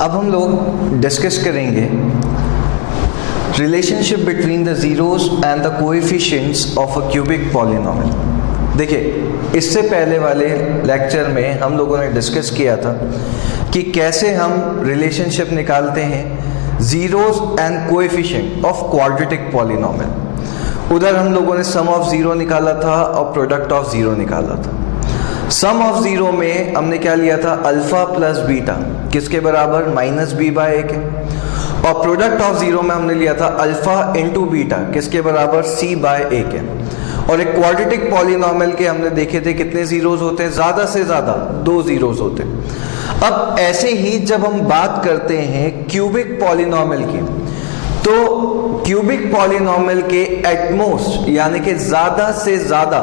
अब हम लोग डिस्कस करेंगे relationship between the zeros and the coefficients of a cubic polynomial. देखिए, इससे पहले वाले लेक्चर में हम लोगों ने डिस्कस किया था कि कैसे हम रिलेशनशिप निकालते हैं zeros and coefficient of quadratic polynomial. उधर हम लोगों ने सम ऑफ ज़ीरो निकाला था और प्रोडक्ट ऑफ ज़ीरो निकाला था। सम ऑफ ज़ीरो में हमने क्या लिया था, अल्फा प्लस बीटा किसके बराबर माइनस बी बाय ए के, और प्रोडक्ट ऑफ ज़ीरो में हमने लिया था अल्फा इंटू बीटा किसके बराबर सी बाय ए के। और एक क्वाड्रेटिक पॉलिनोमियल के हमने देखे थे कितने जीरोस होते हैं, ज़्यादा से ज़्यादा 2 जीरोस होते हैं। अब ऐसे ही जब हम बात करते हैं क्यूबिक पॉलिनोमियल की, तो क्यूबिक पॉलिनोमियल के एटमोस्ट यानी कि ज़्यादा से ज़्यादा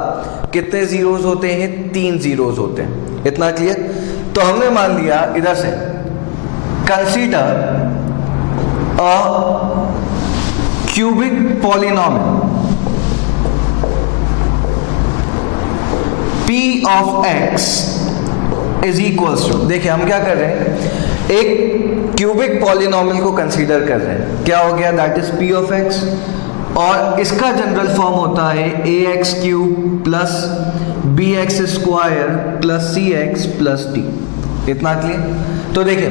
कितने जीरोस होते हैं, 3 जीरोस होते हैं। इतना क्लियर? तो हमने मान लिया इधर से consider a cubic polynomial P of x is equals to, देखिए हम क्या कर रहे हैं, एक क्यूबिक पॉलिनोमियल को कंसीडर कर रहे हैं। क्या हो गया, that is P of x, और इसका जनरल फॉर्म होता है ax cube plus bx square plus cx plus d। इतना क्लियर? तो देखिए,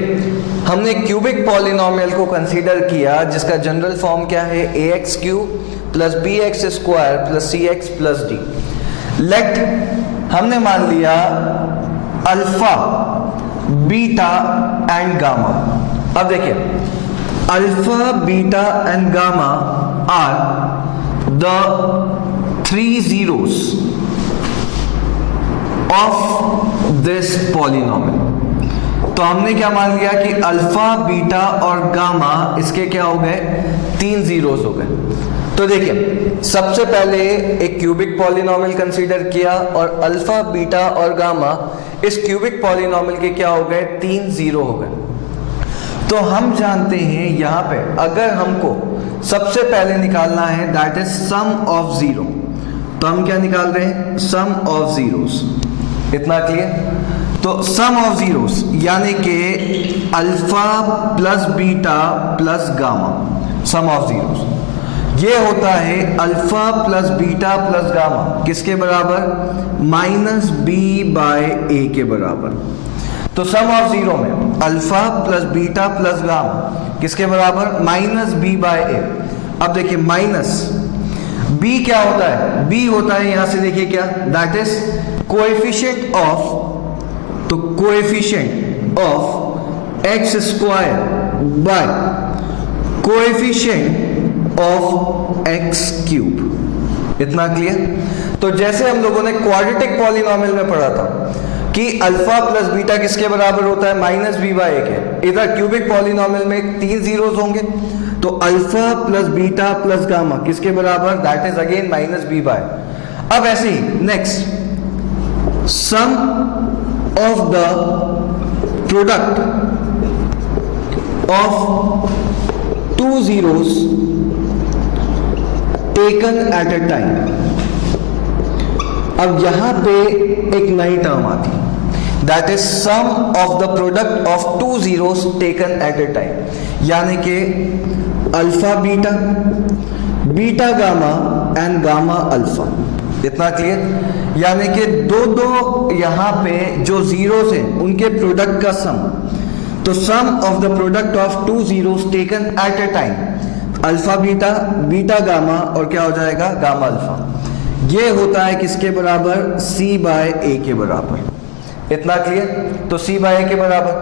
हमने क्यूबिक पॉलिनोमियल को कंसीडर किया जिसका जनरल फॉर्म क्या है, ax cube plus bx square plus cx plus d। Let हमने मान लिया अल्फा बीटा एंड गामा। अब देखिए, alpha beta and gamma are the 3 zeros of this polynomial. तो हमने क्या मान लिया कि अल्फा बीटा और गामा इसके क्या हो गए, 3 जीरोस हो गए। तो देखिए, सबसे पहले एक क्यूबिक पॉलिनोमियल कंसीडर किया और अल्फा बीटा और गामा इस क्यूबिक पॉलिनोमियल के क्या हो गए, 3 जीरो हो गए। तो हम जानते हैं यहां पे अगर हमको सबसे पहले निकालना है that is sum of zero, तो हम क्या निकाल रहे हैं, सम ऑफ जीरोस। इतना क्लियर? तो सम ऑफ जीरोस यानी कि alpha plus beta plus gamma, sum of zeros ये होता है alpha plus beta plus gamma किसके बराबर, माइनस बी बाय ए के बराबर। तो सम ऑफ जीरो में alpha plus beta plus gamma किसके बराबर, माइनस बी बाय ए। अब देखिए, माइनस बी क्या होता है, बी होता है यहां से देखिए क्या, दैट इज कोएफिशिएंट ऑफ, तो coefficient of X square by coefficient of X cube. इतना क्लियर? तो जैसे हम लोगों ने क्वाड्रेटिक पॉलिनोमियल में पढ़ा था कि अल्फा प्लस बीटा किसके बराबर होता है, माइनस बी बाय ए के। इधर क्यूबिक पॉलिनोमियल में 3 जीरोस होंगे, तो alpha plus beta plus gamma किसके बराबर, that is again minus B by. अब ऐसे ही next, sum of the product of 2 zeros taken at a time. अब यहां पे एक नई टर्म आती है, that is sum of the product of 2 zeros taken at a time, यानी कि alpha beta, beta gamma and gamma alpha. इतना क्लियर? यानी कि दो यहां पे जो जीरोस हैं उनके प्रोडक्ट का सम, तो sum of the product of 2 zeros taken at a time, alpha beta, beta gamma और क्या हो जाएगा, गामा अल्फा। ये होता है किसके बराबर, सी बाय ए के बराबर। इतना क्लियर? तो सी बाय ए के बराबर।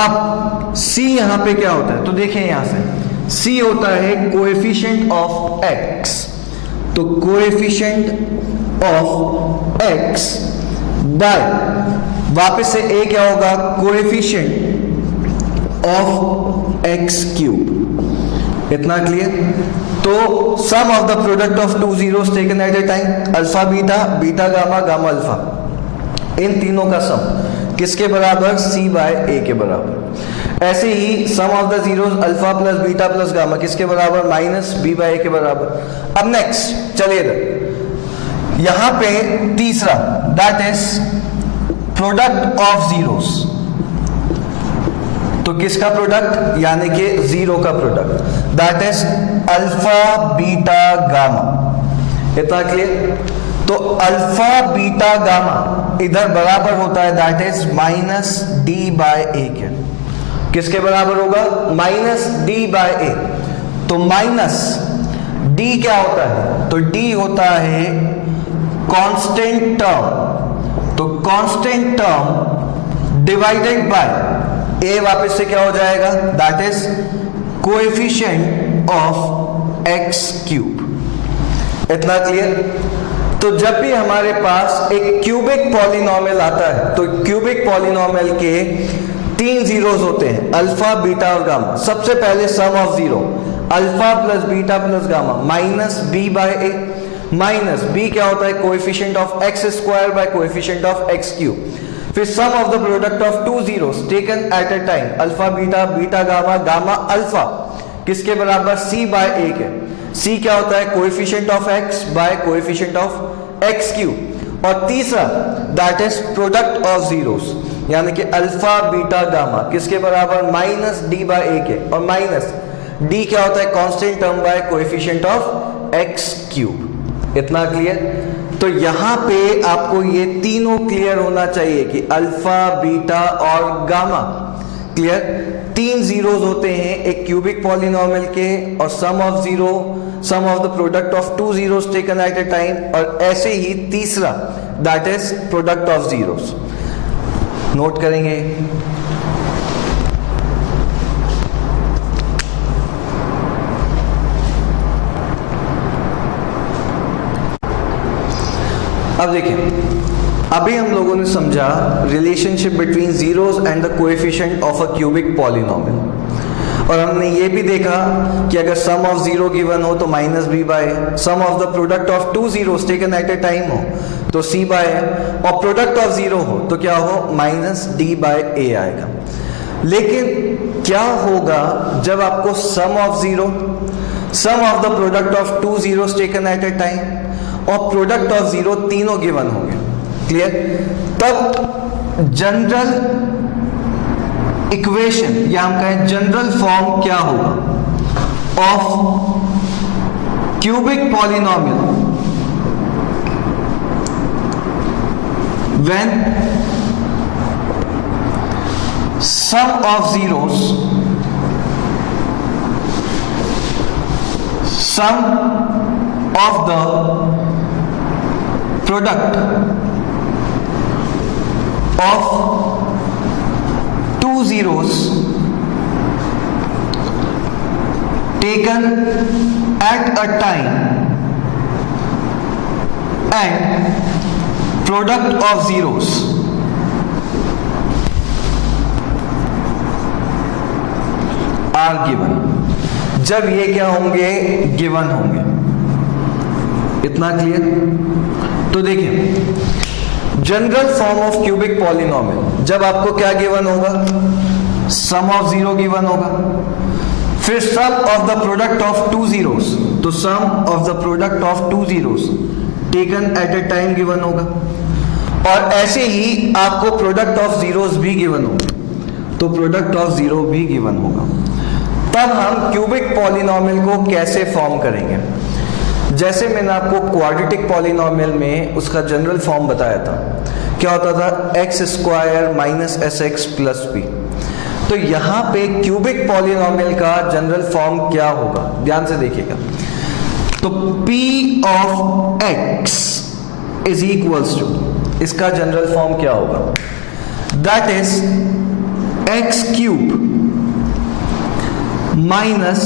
अब सी यहां पे क्या होता है, तो देखिए यहां से सी होता है कोएफिशिएंट ऑफ एक्स, तो कोएफिशिएंट ऑफ एक्स बाय, वापस से ए क्या होगा, कोएफिशिएंट ऑफ एक्स क्यूब। इतना क्लियर? तो sum of the product of 2 zeros taken at a time, alpha beta, beta gamma, gamma alpha, इन तीनों का सम किसके बराबर, सी बाय ए के बराबर। ऐसे ही sum of the zeros alpha plus beta plus gamma किसके बराबर, माइनस बी बाय ए के बराबर। अब नेक्स्ट चलिए इधर, यहां पे तीसरा, that is product of zeros. तो किसका प्रोडक्ट, यानी कि जीरो का product, that is alpha beta gamma. इतना क्लियर? तो अल्फा बीटा गामा इधर बराबर होता है that is minus D by A के। किसके बराबर होगा? Minus D by A. तो माइनस डी क्या होता है? तो डी होता है कांस्टेंट टर्म। तो कांस्टेंट टर्म डिवाइडेड बाय ए, वापस से क्या हो जाएगा? That is coefficient of X cube. इतना क्लियर? तो जब भी हमारे पास एक क्यूबिक पॉलिनोमियल आता है तो क्यूबिक पॉलिनोमियल के 3 जीरोस होते हैं, अल्फा बीटा और गामा। सबसे पहले sum of zero, alpha plus beta plus gamma minus B by A. Minus B क्या होता है? Coefficient of X square by coefficient of X cube. फिर sum of the product of 2 zeros taken at a time, alpha beta beta gamma gamma alpha, किसके बराबर? सी bye A के। सी क्या होता है? Coefficient of X by coefficient of X cube. और तीसरा that is product of zeros, यानी कि अल्फा बीटा गामा किसके बराबर? माइनस डी बाय ए के। और माइनस डी क्या होता है? Constant term by coefficient of X cube. इतना क्लियर? तो यहां पे आपको ये तीनों क्लियर होना चाहिए कि अल्फा बीटा और गामा क्लियर। 3 जीरोस होते हैं एक क्यूबिक पॉलिनोमियल के, और sum of zero, sum of the product of 2 zeros taken at a time, और ऐसे ही तीसरा that is product of zeros. Note करेंगे? अब देखिए, अभी हम लोगों ने समझा relationship between zeros and the coefficient of a cubic polynomial, और हमने ये भी देखा कि अगर सम ऑफ जीरो गिवन हो तो minus B by, sum of the product of 2 zeros taken at a time हो तो सी बाय, और प्रोडक्ट ऑफ जीरो हो तो क्या हो? माइनस डी बाय ए आएगा। लेकिन क्या होगा जब आपको sum of zero, sum of the product of 2 zeros taken at a time और प्रोडक्ट ऑफ जीरो तीनों गिवन होंगे? क्लियर? तब जनरल इक्वेशन या हम कहें जनरल फॉर्म क्या होगा of cubic polynomial when sum of zeros, sum of the product of 2 zeros taken at a time and product of zeros are given। जब ये क्या होंगे? गिवन होंगे। इतना क्लियर? तो देखिए, general form of cubic polynomial, जब आपको क्या गिवन होगा? सम ऑफ जीरो गिवन होगा, फिर sum of the product of 2 zeros, तो sum of the product of 2 zeros taken at a time given होगा, और ऐसे ही आपको प्रोडक्ट ऑफ जीरोस भी गिवन होगा, तो प्रोडक्ट ऑफ जीरो भी गिवन होगा। तब हम क्यूबिक पॉलिनोमियल को कैसे फॉर्म करेंगे? जैसे मैंने आपको क्वाड्रेटिक पॉलिनोमियल में उसका जनरल फॉर्म बताया था, क्या होता था? X square minus S X plus P. तो यहां पे क्यूबिक पॉलिनोमियल का जनरल फॉर्म क्या होगा? ध्यान से देखिएगा। तो p of x is equals to, इसका जनरल फॉर्म क्या होगा? That is X cube minus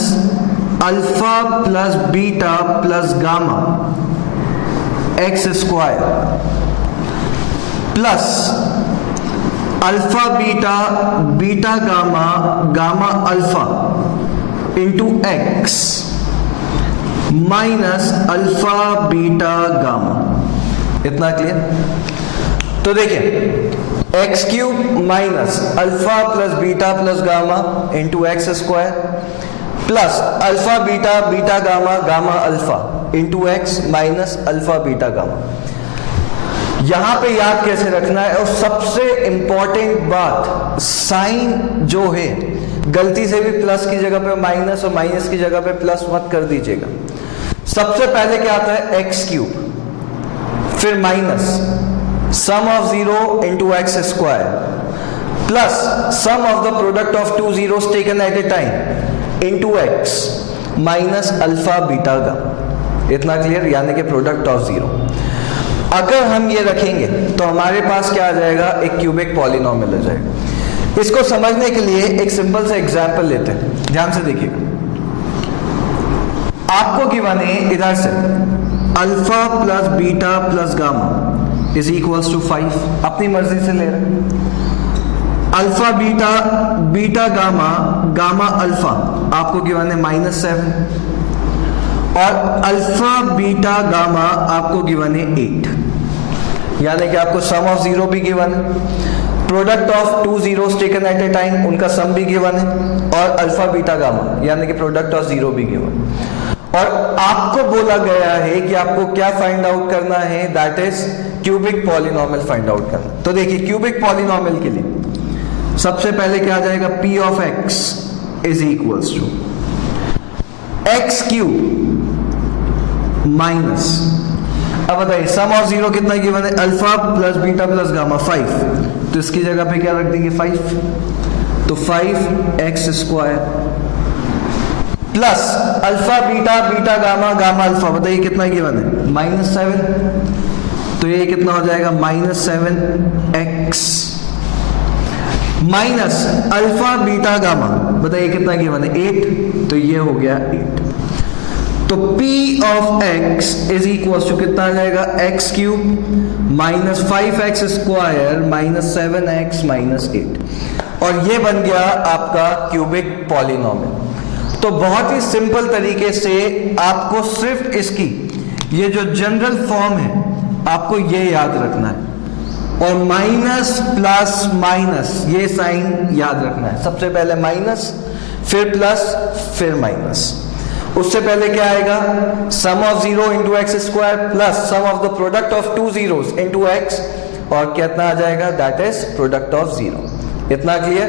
alpha plus beta plus gamma X square plus alpha beta beta gamma gamma alpha into X minus alpha beta gamma. इतना clear? तो देखिए, X cube minus alpha plus beta plus gamma into x square plus alpha beta beta gamma gamma alpha into X minus alpha beta gamma. यहां पे याद कैसे रखना है, और सबसे इंपॉर्टेंट बात, साइन जो है गलती से भी प्लस की जगह पे माइनस और माइनस की जगह पे प्लस मत कर दीजिएगा। सबसे पहले क्या आता है, एक्स क्यूब, फिर minus sum of 0 into x square plus sum of the product of two zeros taken at a time into X minus alpha beta gamma. इतना क्लियर, यानी कि प्रोडक्ट ऑफ 0। अगर हम ये रखेंगे तो हमारे पास क्या आ जाएगा, एक क्यूबिक पॉलिनोमियल आ जाएगा। इसको समझने के लिए एक सिंपल सा एग्जांपल लेते हैं, ध्यान से देखिएगा। आपको गिवन है इधर से alpha plus beta plus gamma is equals to 5, अपनी मर्जी से ले रहे हैं। Alpha beta, beta gamma, gamma alpha आपको गिवन है -7, और अल्फा बीटा गामा आपको गिवन है 8, यानी कि आपको सम ऑफ 0 भी गिवन है, product of two zeros taken at a time उनका सम भी गिवन है, और अल्फा बीटा गामा यानी कि प्रोडक्ट ऑफ 0 भी गिवन। और आपको बोला गया है कि आपको क्या फाइंड आउट करना है, that is cubic polynomial find out करना। तो देखिए क्यूबिक पॉलिनोमियल के लिए सबसे पहले क्या आ जाएगा, p of x is equals to X cube minus, अब बताइए सम ऑफ 0 कितना गिवन है, alpha plus beta plus gamma 5, तो इसकी जगह पे क्या रख देंगे 5, तो 5x square plus alpha beta, beta gamma, gamma alpha, बताइए कितना गिवन है -7, तो ये कितना हो जाएगा -7x minus alpha beta gamma, बताइए कितना गिवन है 8, तो ये हो गया 8। तो p of x is equal to कितना आ जाएगा, X cube minus 5x square minus 7x minus 8, और ये बन गया आपका क्यूबिक पॉलिनोमियल। तो बहुत ही सिंपल तरीके से आपको सिर्फ इसकी ये जो जनरल फॉर्म है आपको ये याद रखना है, और माइनस प्लस माइनस ये साइन याद रखना है। सबसे पहले माइनस, फिर प्लस, फिर माइनस। उससे पहले क्या आएगा, sum of 0 into x square plus sum of the product of two zeros into x, और कितना आ जाएगा, दैट इज प्रोडक्ट ऑफ 0। इतना क्लियर।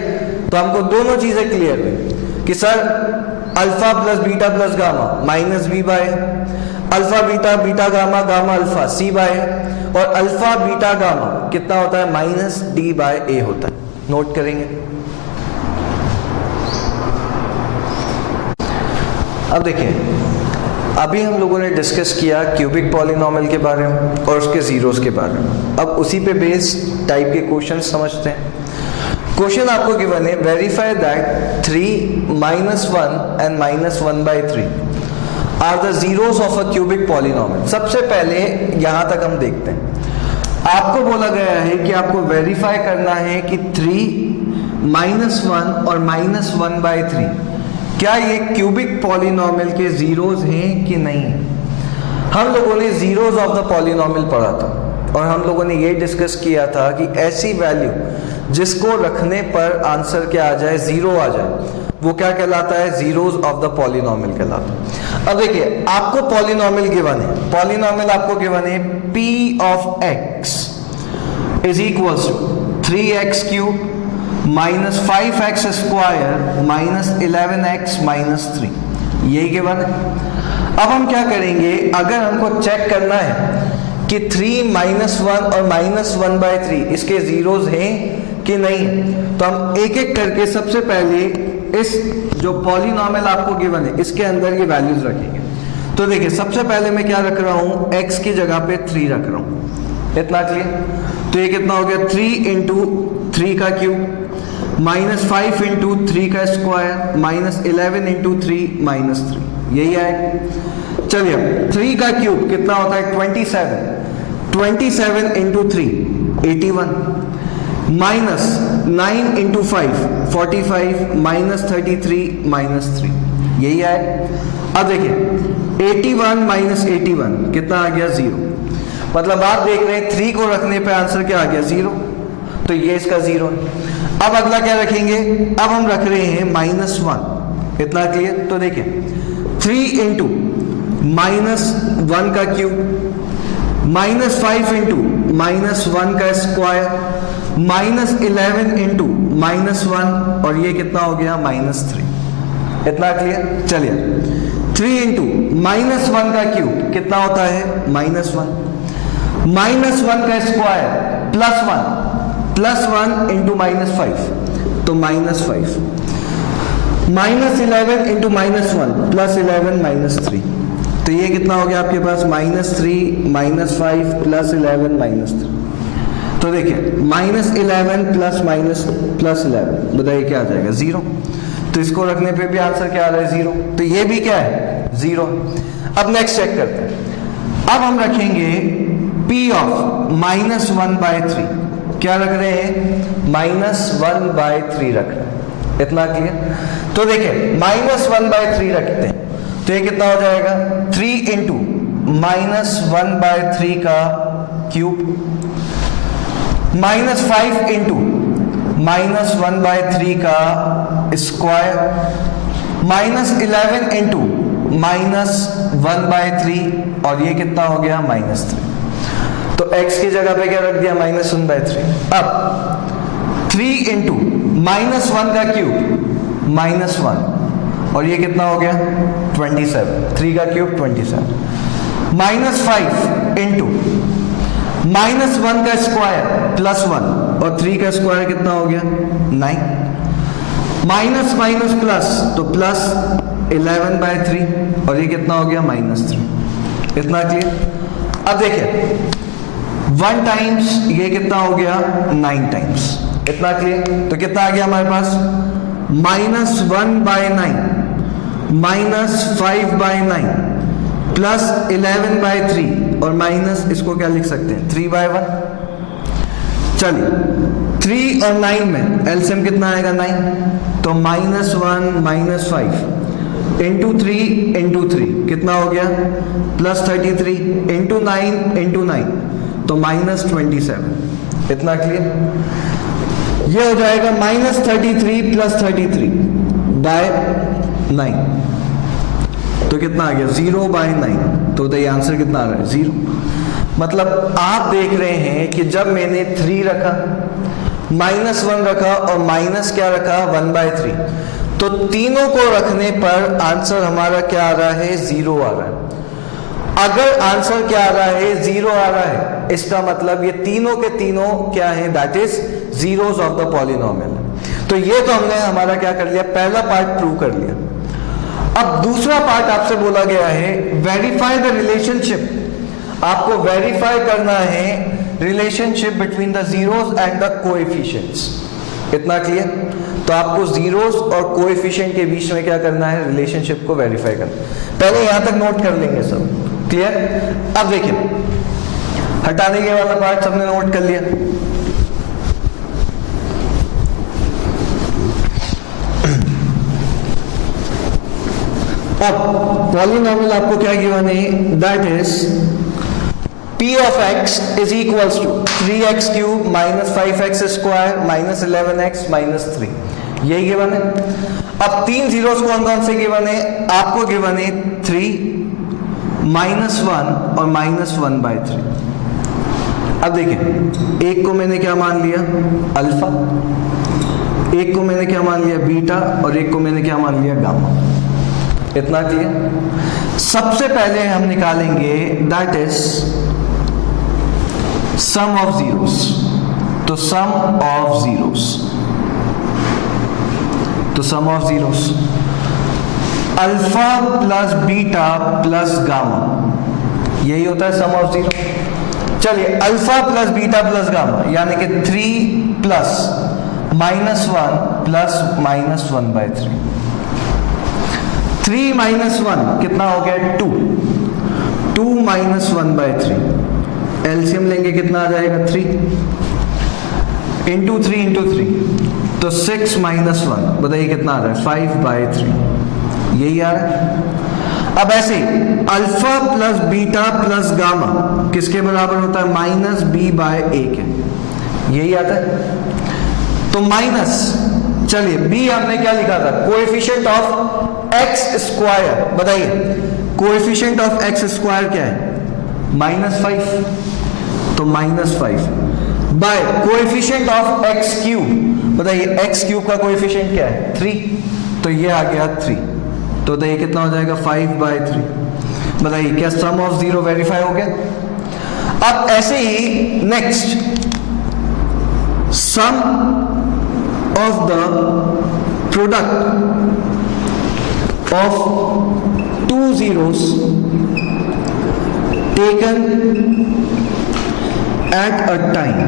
तो हमको दोनों चीजें क्लियर हुई कि sir alpha plus beta plus gamma minus B by, alpha beta beta gamma gamma alpha c by, और अल्फा बीटा गामा कितना होता है, माइनस डी बाय ए होता है। नोट करेंगे। अब देखिए, अभी हम लोगों ने डिस्कस किया क्यूबिक पॉलिनोमियल के बारे में और उसके जीरोस के बारे में। अब उसी पे बेस्ड टाइप के क्वेश्चन समझते हैं। क्वेश्चन आपको गिवन है, verify that 3 -1 and -1/3 are the zeros of a cubic polynomial. सबसे पहले यहां तक हम देखते हैं। आपको बोला गया है कि आपको वेरीफाई करना है कि 3 -1 और -1/3 क्या ये क्यूबिक पॉलिनोमियल के जीरोस हैं कि नहीं। हम लोगों ने जीरोस ऑफ द पॉलिनोमियल पढ़ा था, और हम लोगों ने ये डिस्कस किया था कि ऐसी वैल्यू जिसको रखने पर आंसर क्या आ जाए, 0 आ जाए, वो क्या कहलाता है, जीरोस ऑफ द पॉलिनोमियल कहलाता है। अब देखिए, आपको पॉलिनोमियल गिवन है, पॉलिनोमियल आपको गिवन है p of x is equals to 3x cube minus 5x square minus 11x minus 3, यही गिवन है। अब हम क्या करेंगे, अगर हमको चेक करना है कि 3 -1 और -1/3 इसके जीरोस हैं कि नहीं, तो हम एक एक करके सबसे पहले इस जो पॉलिनोमियल आपको गिवन है इसके अंदर ये वैल्यूज रखेंगे। तो देखिए, सबसे पहले मैं क्या रख रहा हूं, x की जगह पे 3 रख रहा हूं। इतना क्लियर। तो ये कितना हो गया, 3 इंटू 3 का क्यूब माइनस 5 इंटू 3 का स्क्वायर माइनस 11 इंटू 3 माइनस 3, यही आएगा। चलिए, 3 का क्यूब कितना होता है, 27 into 3 81 minus 9 into 5 45 minus 33 minus 3, यही आए। अब देखिए 81 माइनस 81 कितना आ गया, 0। मतलब आप देख रहे हैं 3 को रखने पे आंसर क्या आ गया, 0। तो ये इसका 0 है। अब अगला क्या रखेंगे, अब हम रख रहे हैं -1, इतना क्लियर। तो देखिए 3 इंटू -1 का क्यूब -5 इंटू -1 का स्क्वायर, -11 इंटू -1, और ये कितना हो गया -3। इतना क्लियर? चलिए 3 इंटू -1 का क्यूब कितना होता है -1, -1 का स्क्वायर +1 इंटू -5 तो -5, -11 इंटू -1 +11 -3, तो ये कितना हो गया आपके पास -3 -5 +11 -3। तो देखिए -11 +11 बताइए क्या आ जाएगा 0। तो इसको रखने पे भी आंसर क्या आ रहा है 0, तो ये भी क्या है 0। अब नेक्स्ट चेक करते हैं। अब हम रखेंगे P ऑफ -1/3, क्या रख रहे हैं -1/3 रख रहे हैं। इतना क्लियर? तो देखिए -1/3 रखते हैं तो ये कितना हो जाएगा 3 इंटू -1/3 का क्यूब, -5 इंटू -1/3 का स्क्वायर, -11 इंटू -1/3, और ये कितना हो गया -3। तो x की जगह पे क्या रख दिया -1/3। अब 3 इंटू -1 का क्यूब -1, और ये कितना हो गया 27, 3 का क्यूब 27, -5 इंटू -1 का स्क्वायर +1, और 3 का स्क्वायर कितना हो गया 9, माइनस माइनस प्लस तो +11/3, और ये कितना हो गया -3। इतना क्लियर? अब देखिए 1 टाइम्स ये कितना हो गया 9 टाइम्स। इतना क्लियर? तो कितना आ गया हमारे पास -1/9 -5/9 +11/3, और माइनस इसको क्या लिख सकते हैं 3/1। चलिए 3 और 9 में एलसीएम कितना आएगा 9, तो -1 -5 इंटू 3 इंटू 3 कितना हो गया +33 इंटू 9 तो -27। इतना क्लियर? ये हो जाएगा -33 +33 बाय 9, तो कितना आ गया 0/9। तो ये आंसर कितना आ रहा है 0। मतलब आप देख रहे हैं कि जब मैंने 3 रखा, -1 रखा और माइनस क्या रखा 1/3, तो तीनों को रखने पर आंसर हमारा क्या आ रहा है 0 आ रहा है। अगर आंसर क्या आ रहा है 0 आ रहा है, इसका मतलब ये तीनों के तीनों क्या है that is zeros of the polynomial. तो ये तो हमने हमारा क्या कर लिया, पहला पार्ट प्रूव कर लिया। अब दूसरा पार्ट आपसे बोला गया है वेरीफाई द रिलेशनशिप। आपको वेरीफाई करना है relationship between the zeros and the coefficients. इतना क्लियर? तो आपको जीरोस और कोएफिशिएंट के बीच में क्या करना है, रिलेशनशिप को वेरीफाई करना। पहले यहां तक नोट कर लेंगे सब। क्लियर? अब देखिए हटाने के वाला पार्ट सबने नोट कर लिया। अब पॉलिनोमियल आपको क्या गिवन है, that is P of x is equals to 3x cube minus 5x square minus 11x minus 3, यही गिवन है। अब 3 जीरोस कौन कौन से गिवन है, आपको गिवन है 3 -1 और -1/3। अब देखिए एक को मैंने क्या मान लिया अल्फा, एक को मैंने क्या मान लिया बीटा, और एक को मैंने क्या मान लिया गामा। इतना क्लियर? सबसे पहले हम निकालेंगे that is sum of zeros. तो सम ऑफ जीरोस, तो sum of zeros alpha plus beta plus gamma, यही होता है सम ऑफ जीरो। चलिए alpha plus beta plus gamma यानी कि 3 प्लस -1 प्लस -1/3। 3 - 1 कितना हो गया 2, 2 - 1/3। एलसीएम लेंगे कितना आ जाएगा 3 इंटू 3 इंटू 3 तो 6 - 1 बताइए कितना आ रहा है 5/3, यही आ रहा है। अब ऐसे alpha plus beta plus gamma किसके बराबर होता है -b/a के, यही आता है। तो माइनस, चलिए b हमने क्या लिखा था कोएफिशिएंट ऑफ x स्क्वायर, बताइए कोएफिशिएंट ऑफ x स्क्वायर क्या है -5, तो -5 by coefficient of x cube, बताइए x क्यूब का कोएफिशिएंट क्या है 3, तो ये आ गया 3, तो बताइए कितना हो जाएगा 5/3। बताइए क्या सम ऑफ जीरो वेरीफाई हो गया। अब ऐसे ही next sum of the product of two zeros taken at a time,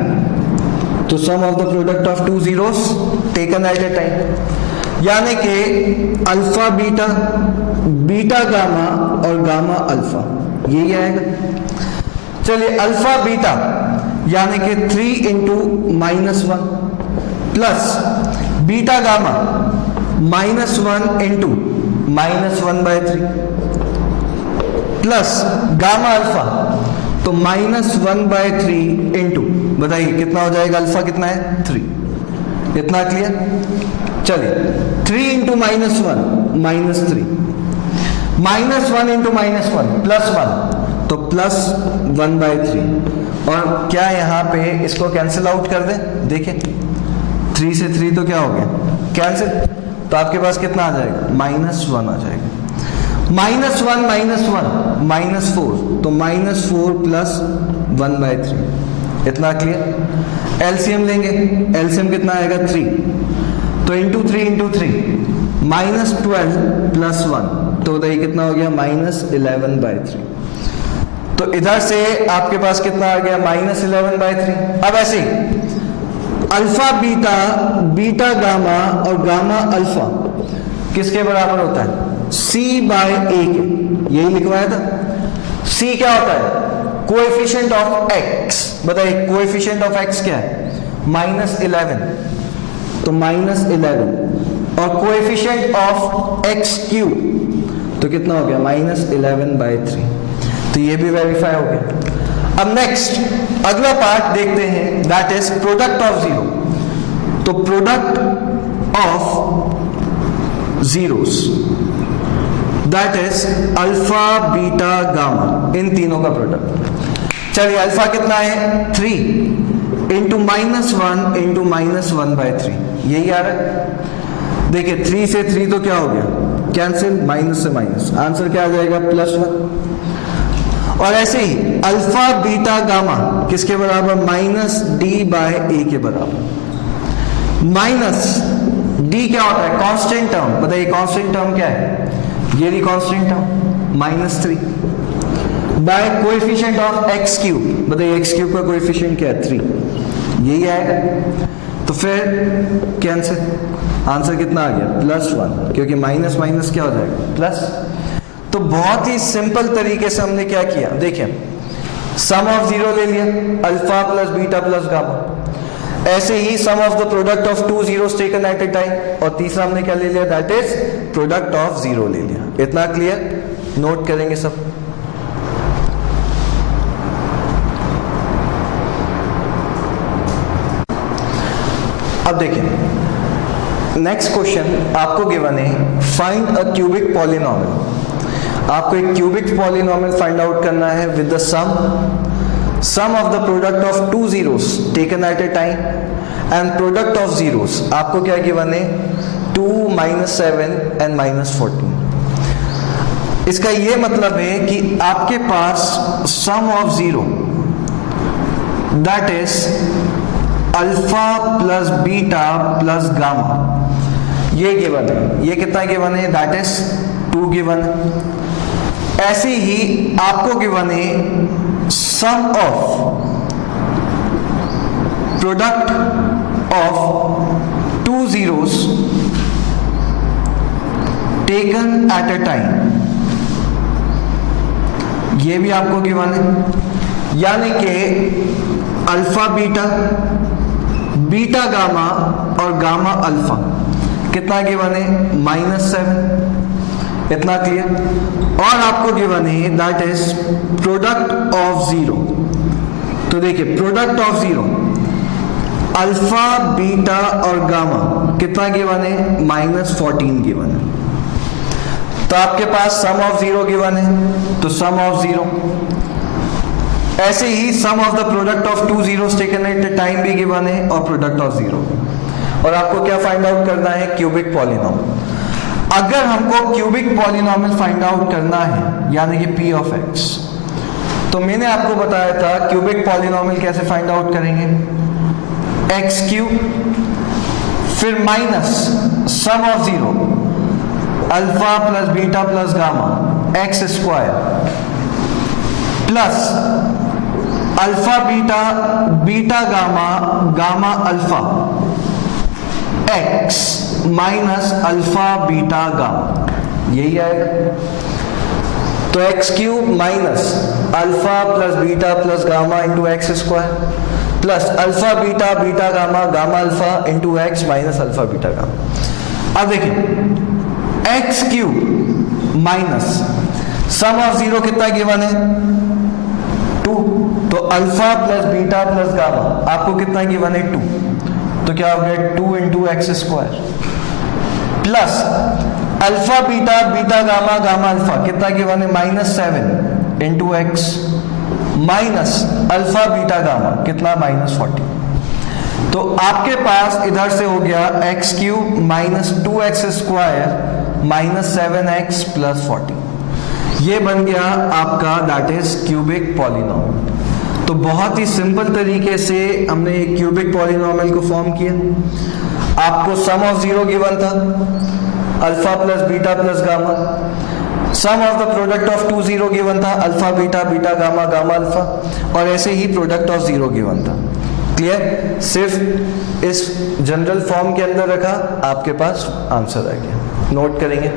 तो sum of the product of two zeros taken at a time, यानी कि अल्फा बीटा, बीटा गामा और गामा अल्फा, यही आएगा। चलिए अल्फा बीटा यानी कि 3 into -1 plus beta gamma -1 into -1/3 plus gamma alpha तो -1/3 इंटू, बताइए कितना हो जाएगा, अल्फा कितना है 3, इतना क्लियर। चलिए 3 इंटू -1 -3, -1 इंटू -1 +1 तो +1/3, और क्या यहाँ पे इसको कैंसिल आउट कर दें, देखिए 3 से 3 तो क्या हो गया कैंसिल, तो आपके पास कितना आ जाएगा -1 आ जाएगा, -1 -4 तो -4 + 1/3, इतना क्लियर। एलसीएम लेंगे, एलसीएम कितना आएगा 3, तो इंटू 3 इंटू 3 -12 + 1, तो बताइए कितना हो गया -11/3, तो इधर से आपके पास कितना आ गया -11/3। अब ऐसे ही अल्फा बीटा, बीटा गामा और गामा अल्फा किसके बराबर होता है, C/A के, यही लिखवाया था। C क्या होता है, कोएफिशिएंट ऑफ x, बताइए कोएफिशिएंट ऑफ x क्या है -11, तो -11, और कोएफिशिएंट ऑफ x क्यूब तो कितना हो गया -11/3, तो ये भी वेरीफाई हो गया। अब नेक्स्ट अगला पार्ट देखते हैं, that is product of zero. तो product of zeros that is alpha beta gamma, इन तीनों का प्रोडक्ट। चलिए अल्फा कितना है 3 इंटू -1 इंटू -1/3, यही आ रहा है। देखिए 3 से 3 तो क्या हो गया कैंसिल, माइनस से माइनस, आंसर क्या आ जाएगा +1। और ऐसे ही अल्फा बीटा गामा किसके बराबर -D/A के बराबर। -D क्या होता है कांस्टेंट टर्म, बताइए कांस्टेंट टर्म क्या है, ये भी constant term -3 by coefficient of x cube, बताइए x क्यूब का कोएफिशिएंट क्या है 3, यही आएगा। तो फिर कैंसिल, आंसर कितना आ गया +1, क्योंकि माइनस माइनस क्या हो जाएगा प्लस। तो बहुत ही सिंपल तरीके से हमने क्या किया, देखिए सम ऑफ जीरो ले लिया, alpha plus beta plus gamma. ऐसे ही sum of the product of two zeros taken at a time, और तीसरा हमने क्या ले लिया, that is product of zero ले लिया। इतना क्लियर, नोट करेंगे सब। अब देखिए नेक्स्ट क्वेश्चन आपको गिवन है, फाइंड अ क्यूबिक पॉलिनोमियल। आपको एक क्यूबिक पॉलिनोमियल फाइंड आउट करना है with the sum of the product of two zeros taken at a time and product of zeros. आपको क्या गिवन है 2 -7 एंड -14। इसका ये मतलब है कि आपके पास sum of zero that is alpha plus beta plus gamma, ये गिवन है। ये कितना गिवन है, दैट इज 2 गिवन है। ऐसे ही आपको गिवन है sum of product of two zeros taken at a time, ये भी आपको गिवन है। यानी कि अल्फा बीटा, बीटा गामा और गामा अल्फा कितना गिवन है -7, इतना क्लियर। और आपको गिवन है that is product of zero. तो देखिए product of zero alpha beta और गामा कितना गिवन है -14 गिवन है। तो आपके पास सम ऑफ जीरो गिवन है, तो सम ऑफ जीरो ऐसे ही sum of the product of two zeros taken at the time भी गिवन है और प्रोडक्ट ऑफ जीरो, और आपको क्या फाइंड आउट करना है, क्यूबिक पॉलिनॉमियल। अगर हमको क्यूबिक पॉलिनॉमियल फाइंड आउट करना है यानी कि p ऑफ x, तो मैंने आपको बताया था क्यूबिक पॉलिनॉमियल कैसे फाइंड आउट करेंगे, एक्स क्यूब फिर minus sum of zero alpha plus beta plus gamma X square plus alpha beta beta gamma gamma alpha x minus alpha beta gamma, यही आएगा। तो x cube minus alpha plus beta plus gamma into x square plus alpha beta beta gamma gamma alpha into X minus alpha beta gamma. अब देखिए X cube minus sum of zero कितना given है, 2, तो alpha plus beta plus gamma आपको कितना given है, 2, तो क्या हो गया 2 into x square plus alpha beta beta gamma gamma alpha कितना गिवन है, -7 into X minus alpha beta gamma कितना -40। तो आपके पास इधर से हो गया x cube minus 2x square minus 7x plus 40, ये बन गया आपका दैट इज क्यूबिक पॉलिनॉमियल। तो बहुत ही सिंपल तरीके से हमने क्यूबिक पॉलिनॉमियल को फॉर्म किया। आपको सम ऑफ जीरो गिवन था alpha plus beta plus gamma, sum of the product of two zero given था alpha beta beta gamma gamma alpha, और ऐसे ही प्रोडक्ट ऑफ जीरो गिवन था। क्लियर, सिर्फ इस जनरल फॉर्म के अंदर रखा, आपके पास आंसर आ गया। नोट करेंगे।